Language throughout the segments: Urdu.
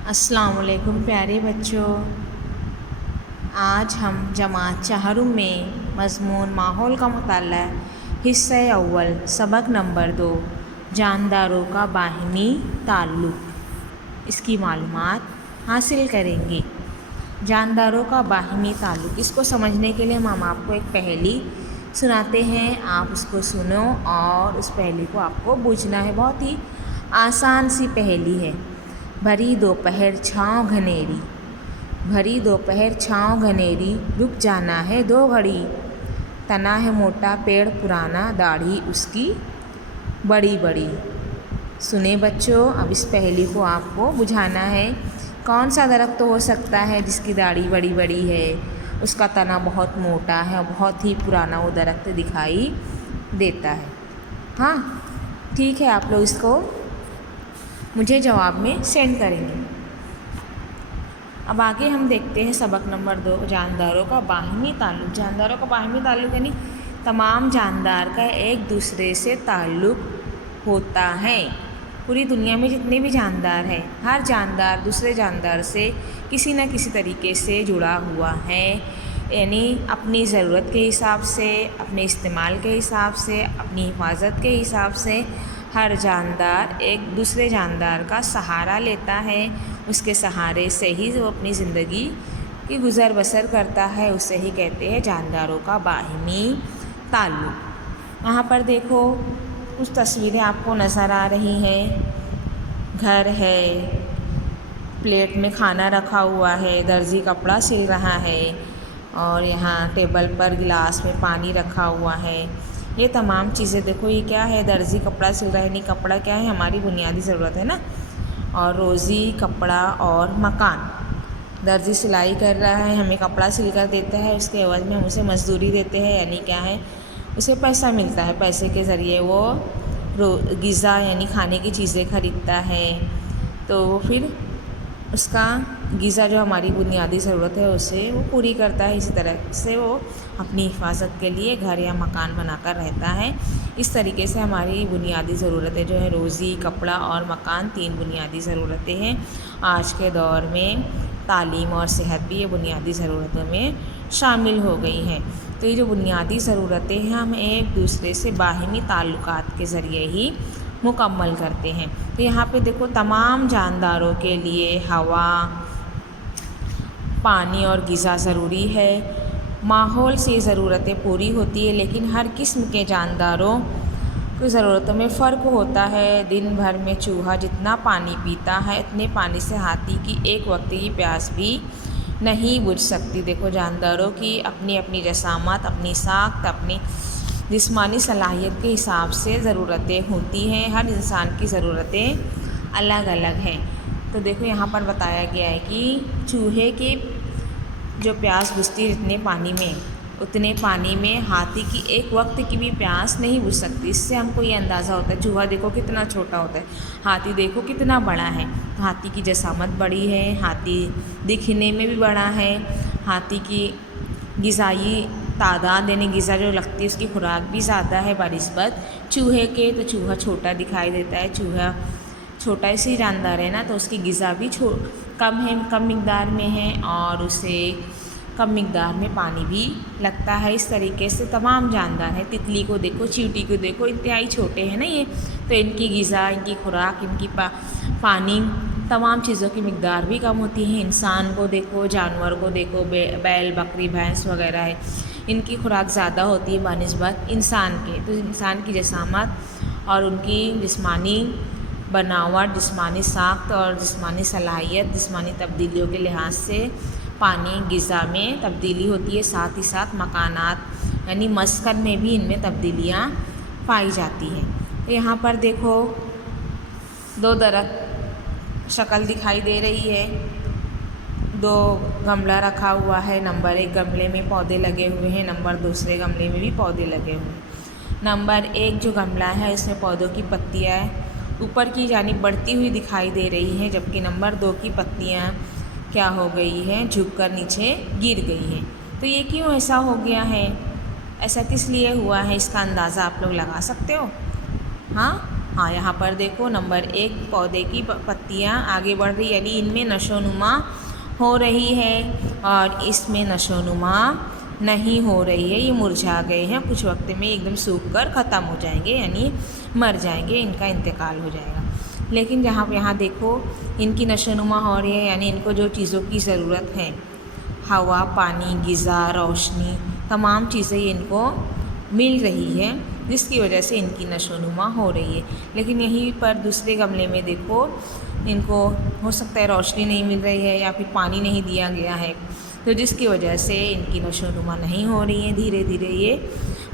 السلام علیکم پیارے بچوں، آج ہم جماعت چہارم میں مضمون ماحول کا مطالعہ حصہ اول سبق نمبر 2 جانداروں کا باہمی تعلق اس کی معلومات حاصل کریں گے۔ جانداروں کا باہمی تعلق، اس کو سمجھنے کے لیے ہم آپ کو ایک پہیلی سناتے ہیں، آپ اس کو سنو اور اس پہیلی کو آپ کو بوجھنا ہے۔ بہت ہی آسان سی پہیلی ہے۔ بھری دوپہر چھاؤں گھنیری، بھری دوپہر چھاؤں گھنیری، رک جانا ہے 2 گھڑی، تنا ہے موٹا پیڑ پرانا، داڑھی اس کی بڑی بڑی۔ سنیں بچوں، اب اس پہیلی کو آپ کو بجھانا ہے۔ کون سا درخت ہو سکتا ہے جس کی داڑھی بڑی بڑی ہے، اس کا تنا بہت موٹا ہے اور بہت ہی پرانا وہ درخت دکھائی دیتا ہے؟ ہاں ٹھیک ہے، آپ لوگ اس کو مجھے جواب میں سینڈ کریں گے۔ اب آگے ہم دیکھتے ہیں سبق نمبر 2 جانداروں کا باہمی تعلق۔ جانداروں کا باہمی تعلق یعنی تمام جاندار کا ایک دوسرے سے تعلق ہوتا ہے۔ پوری دنیا میں جتنے بھی جاندار ہیں، ہر جاندار دوسرے جاندار سے کسی نہ کسی طریقے سے جڑا ہوا ہے، یعنی اپنی ضرورت کے حساب سے، اپنے استعمال کے حساب سے، اپنی حفاظت کے حساب سے ہر جاندار ایک دوسرے جاندار کا سہارا لیتا ہے، اس کے سہارے سے ہی وہ اپنی زندگی کی گزر بسر کرتا ہے، اسے ہی کہتے ہیں جانداروں کا باہمی تعلق۔ وہاں پر دیکھو کچھ تصویریں آپ کو نظر آ رہی ہیں۔ گھر ہے، پلیٹ میں کھانا رکھا ہوا ہے، درزی کپڑا سل رہا ہے، اور یہاں ٹیبل پر گلاس میں پانی رکھا ہوا ہے۔ یہ تمام چیزیں دیکھو، یہ کیا ہے؟ درزی کپڑا سل رہا ہے، نہیں کپڑا کیا ہے؟ ہماری بنیادی ضرورت ہے نا، اور روزی کپڑا اور مکان۔ درزی سلائی کر رہا ہے، ہمیں کپڑا سل کر دیتا ہے، اس کے عوض میں ہم اسے مزدوری دیتے ہیں، یعنی کیا ہے؟ اسے پیسہ ملتا ہے، پیسے کے ذریعے وہ غذا یعنی کھانے کی چیزیں خریدتا ہے، تو پھر اس کا غذا جو ہماری بنیادی ضرورت ہے اسے وہ پوری کرتا ہے۔ اسی طرح سے وہ اپنی حفاظت کے لیے گھر یا مکان بنا کر رہتا ہے۔ اس طریقے سے ہماری بنیادی ضرورتیں جو ہے روزی کپڑا اور مکان، 3 بنیادی ضرورتیں ہیں۔ آج کے دور میں تعلیم اور صحت بھی یہ بنیادی ضرورتوں میں شامل ہو گئی ہیں۔ تو یہ جو بنیادی ضرورتیں ہیں ہم ایک دوسرے سے باہمی تعلقات کے ذریعے ہی مکمل کرتے ہیں۔ تو یہاں پہ دیکھو تمام جانداروں کے لیے ہوا، پانی اور غذا ضروری ہے۔ ماحول سے ضرورتیں پوری ہوتی ہے، لیکن ہر قسم کے جانداروں کی ضرورتوں میں فرق ہوتا ہے۔ دن بھر میں چوہا جتنا پانی پیتا ہے، اتنے پانی سے ہاتھی کی ایک وقت کی پیاس بھی نہیں بجھ سکتی۔ دیکھو جانداروں کی اپنی اپنی جسامت، اپنی ساخت، اپنی جسمانی صلاحیت کے حساب سے ضرورتیں ہوتی ہیں۔ ہر انسان کی ضرورتیں الگ الگ ہیں۔ تو دیکھو یہاں پر بتایا گیا ہے کہ چوہے کی جو پیاس بجھتی ہے جتنے پانی میں، اتنے پانی میں ہاتھی کی ایک وقت کی بھی پیاس نہیں بجھ سکتی۔ اس سے ہم کو یہ اندازہ ہوتا ہے چوہا دیکھو کتنا چھوٹا ہوتا ہے، ہاتھی دیکھو کتنا بڑا ہے۔ تو ہاتھی کی جسامت بڑی ہے، ہاتھی دکھنے میں بھی بڑا ہے، ہاتھی کی غذائی تعداد یعنی غذا جو لگتی ہے اس کی خوراک بھی زیادہ ہے بنسبت چوہے کے۔ تو چوہا چھوٹا دکھائی دیتا ہے، چوہا چھوٹا سی جاندار ہے نا، تو اس کی غذا بھی کم ہے، کم مقدار میں ہے، اور اسے کم مقدار میں پانی بھی لگتا ہے۔ اس طریقے سے تمام جاندار ہیں۔ تتلی کو دیکھو، چیونٹی کو دیکھو، انتہائی چھوٹے ہیں نا یہ، تو ان کی غذا، ان کی خوراک، ان کی پانی، تمام چیزوں کی مقدار بھی کم ہوتی ہے۔ انسان کو دیکھو، جانور کو دیکھو، بیل بکری بھینس وغیرہ ہے، ان کی خوراک زیادہ ہوتی ہے بنسبت انسان کے۔ تو انسان کی جسامت اور ان کی جسمانی بناوٹ، جسمانی ساخت اور جسمانی صلاحیت، جسمانی تبدیلیوں کے لحاظ سے پانی غذا میں تبدیلی ہوتی ہے، ساتھ ہی ساتھ مکانات یعنی مسکن میں بھی ان میں تبدیلیاں پائی جاتی ہیں۔ تو یہاں پر دیکھو 2 درخت شکل دکھائی دے رہی ہے، 2 گملہ رکھا ہوا ہے، نمبر 1 گملے میں پودے لگے ہوئے ہیں، نمبر 2 گملے میں بھی پودے لگے ہوئے ہیں۔ نمبر 1 جو گملہ ہے اس میں پودوں کی پتیاں اوپر کی جانب بڑھتی ہوئی دکھائی دے رہی ہیں، جبکہ نمبر 2 کی پتیاں کیا ہو گئی ہیں؟ جھک کر نیچے گر گئی ہیں۔ تو یہ کیوں ایسا ہو گیا ہے؟ ایسا کس لیے ہوا ہے؟ اس کا اندازہ آپ لوگ لگا سکتے ہو؟ ہاں ہاں یہاں پر دیکھو نمبر 1 پودے کی پتیاں آگے بڑھ رہی یعنی ان میں نشو و نما ہو رہی ہے، اور اس میں نشو و نما نہیں ہو رہی ہے، یہ مرجھا گئے ہیں، کچھ وقت میں ایک دم سوکھ کر ختم ہو جائیں گے یعنی مر جائیں گے، ان کا انتقال ہو جائے گا۔ لیکن جہاں یہاں دیکھو ان کی نشو و نما ہو رہی ہے، یعنی ان کو جو چیزوں کی ضرورت ہے، ہوا، پانی، غذا، روشنی، تمام چیزیں ان کو مل رہی ہے، جس کی وجہ سے ان کی نشو و نما ہو رہی ہے۔ لیکن یہیں پر دوسرے گملے میں دیکھو ان کو ہو سکتا ہے روشنی نہیں مل رہی ہے یا پھر پانی نہیں دیا گیا ہے، تو جس کی وجہ سے ان کی نشو و نما نہیں ہو رہی ہے، دھیرے دھیرے یہ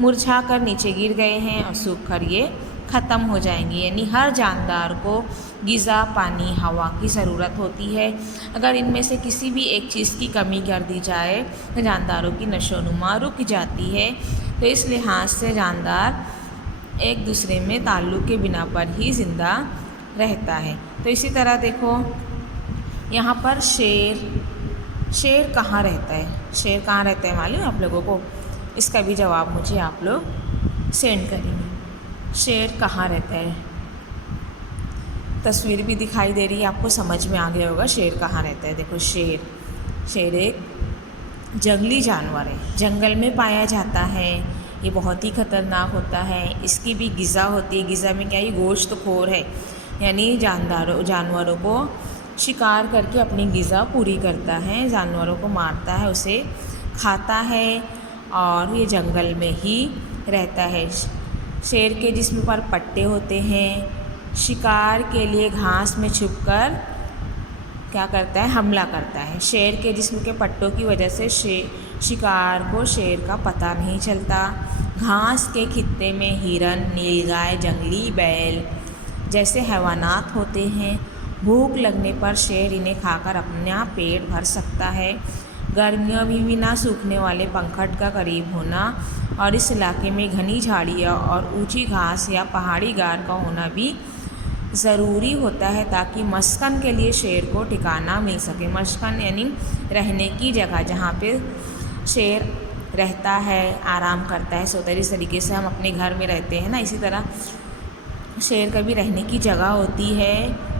مرجھا کر نیچے گر گئے ہیں اور سوکھ کر یہ ختم ہو جائیں گے۔ یعنی ہر جاندار کو غذا، پانی، ہوا کی ضرورت ہوتی ہے، اگر ان میں سے کسی بھی ایک چیز کی کمی کر دی جائے تو جانداروں کی نشو و نما رک جاتی ہے۔ تو اس لحاظ سے جاندار ایک دوسرے میں تعلق کے بنا پر ہی زندہ رہتا ہے۔ تو اسی طرح دیکھو یہاں پر شیر کہاں رہتا ہے؟ شیر کہاں رہتا ہے معلوم ہے آپ لوگوں کو؟ اس کا بھی جواب مجھے آپ لوگ سینڈ کریں گے۔ شیر کہاں رہتا ہے؟ تصویر بھی دکھائی دے رہی ہے، آپ کو سمجھ میں آ گیا ہوگا شیر کہاں رہتا ہے۔ دیکھو شیر ایک جنگلی جانور ہے، جنگل میں پایا جاتا ہے، یہ بہت ہی خطرناک ہوتا ہے، اس کی بھی غذا ہوتی ہے، غذا میں کیا یہ گوشت خور ہے، یعنی جانوروں کو شکار کر کے اپنی غذا پوری کرتا ہے، جانوروں کو مارتا ہے، اسے کھاتا ہے اور یہ جنگل میں ہی رہتا ہے۔ شیر کے جسم پر پٹے ہوتے ہیں، شکار کے لیے گھاس میں چھپ کر کیا کرتا ہے؟ حملہ کرتا ہے۔ شیر کے جسم کے پٹوں کی وجہ سے شکار کو شیر کا پتہ نہیں چلتا۔ گھاس کے خطے میں ہرن، نیل گائے، جنگلی بیل جیسے حیوانات ہوتے ہیں، بھوک لگنے پر شیر انہیں کھا کر اپنا پیٹ بھر سکتا ہے۔ گرمیوں میں بھی نہ سوکھنے والے پنکھٹ کا قریب ہونا اور اس علاقے میں گھنی جھاڑیاں اور اونچی گھاس یا پہاڑی غار کا ہونا بھی ضروری ہوتا ہے تاکہ مسکن کے لیے شیر کو ٹھکانہ مل سکے۔ مسکن یعنی رہنے کی جگہ، جہاں پہ شیر رہتا ہے، آرام کرتا ہے، سوتا ہے۔ اس طریقے سے ہم اپنے گھر میں رہتے ہیں نا، اسی طرح شیر کا بھی رہنے کی جگہ ہوتی ہے۔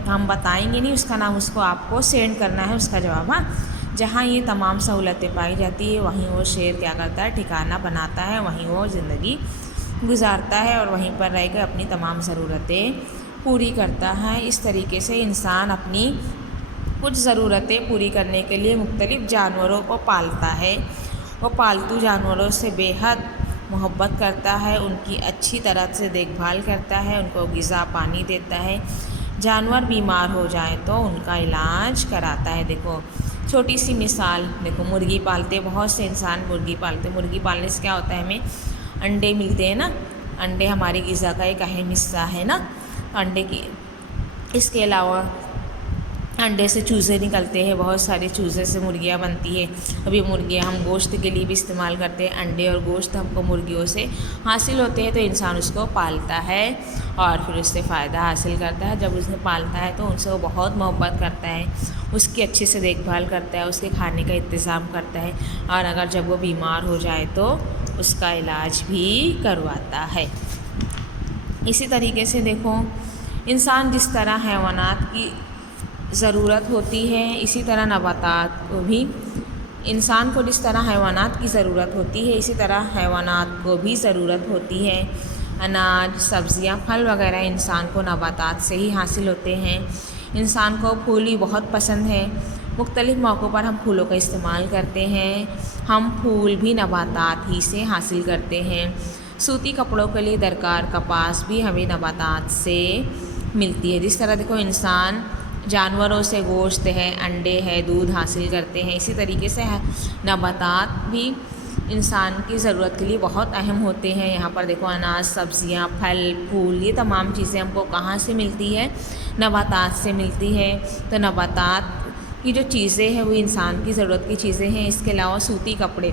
ہم بتائیں گے نہیں اس کا نام، اس کو آپ کو سینڈ کرنا ہے اس کا جواب۔ ہاں، جہاں یہ تمام سہولتیں پائی جاتی ہے وہیں وہ شیر کیا کرتا ہے؟ ٹھکانہ بناتا ہے، وہیں وہ زندگی گزارتا ہے اور وہیں پر رہ کر اپنی تمام ضرورتیں پوری کرتا ہے۔ اس طریقے سے انسان اپنی کچھ ضرورتیں پوری کرنے کے لیے مختلف جانوروں کو پالتا ہے۔ وہ پالتو جانوروں سے بے حد محبت کرتا ہے، ان کی اچھی طرح سے دیکھ بھال کرتا ہے، ان کو غذا، پانی دیتا ہے۔ جانور بیمار ہو جائیں تو ان کا علاج کراتا ہے۔ دیکھو چھوٹی سی مثال، دیکھو مرغی پالتے، بہت سے انسان مرغی پالتے۔ مرغی پالنے سے کیا ہوتا ہے؟ ہمیں انڈے ملتے ہیں نا، انڈے ہماری غذا کا ایک اہم حصہ ہے نا۔ انڈے کی اس کے علاوہ انڈے سے چوزے نکلتے ہیں، بہت سارے چوزے سے مرغیاں بنتی ہے۔ ابھی مرغیاں ہم گوشت کے لیے بھی استعمال کرتے ہیں، انڈے اور گوشت ہم کو مرغیوں سے حاصل ہوتے ہیں، تو انسان اس کو پالتا ہے اور پھر اس سے فائدہ حاصل کرتا ہے۔ جب اسے پالتا ہے تو ان سے وہ بہت محبت کرتا ہے، اس کی اچھے سے دیکھ بھال کرتا ہے، اس کے کھانے کا انتظام کرتا ہے، اور اگر جب وہ بیمار ہو جائے تو اس کا علاج بھی کرواتا ہے۔ اسی طریقے سے دیکھو انسان جس طرح حیوانات کی ضرورت ہوتی ہے، اسی طرح نباتات کو بھی، انسان کو جس طرح حیوانات کی ضرورت ہوتی ہے اسی طرح حیوانات کو بھی ضرورت ہوتی ہے۔ اناج، سبزیاں، پھل وغیرہ انسان کو نباتات سے ہی حاصل ہوتے ہیں۔ انسان کو پھول بھی بہت پسند ہے، مختلف موقعوں پر ہم پھولوں کا استعمال کرتے ہیں۔ ہم پھول بھی نباتات ہی سے حاصل کرتے ہیں۔ سوتی کپڑوں کے لیے درکار کپاس بھی ہمیں نباتات سے ملتی ہے۔ جس طرح دیکھو انسان جانوروں سے گوشت ہے، انڈے ہے، دودھ حاصل کرتے ہیں، اسی طریقے سے نباتات بھی انسان کی ضرورت کے لیے بہت اہم ہوتے ہیں۔ یہاں پر دیکھو اناج، سبزیاں، پھل، پھول، یہ تمام چیزیں ہم کو کہاں سے ملتی ہے؟ نباتات سے ملتی ہے۔ تو نباتات کی جو چیزیں ہیں وہ انسان کی ضرورت کی چیزیں ہیں۔ اس کے علاوہ سوتی کپڑے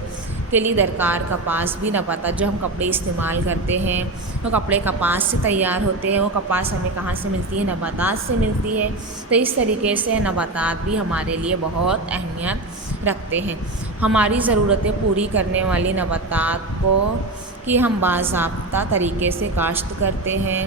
کے لیے درکار کپاس بھی نباتات، جو ہم کپڑے استعمال کرتے ہیں وہ کپڑے کپاس سے تیار ہوتے ہیں۔ وہ کپاس ہمیں کہاں سے ملتی ہے؟ نباتات سے ملتی ہے۔ تو اس طریقے سے نباتات بھی ہمارے لیے بہت اہمیت رکھتے ہیں۔ ہماری ضرورتیں پوری کرنے والی نباتات کو کہ ہم باضابطہ طریقے سے کاشت کرتے ہیں،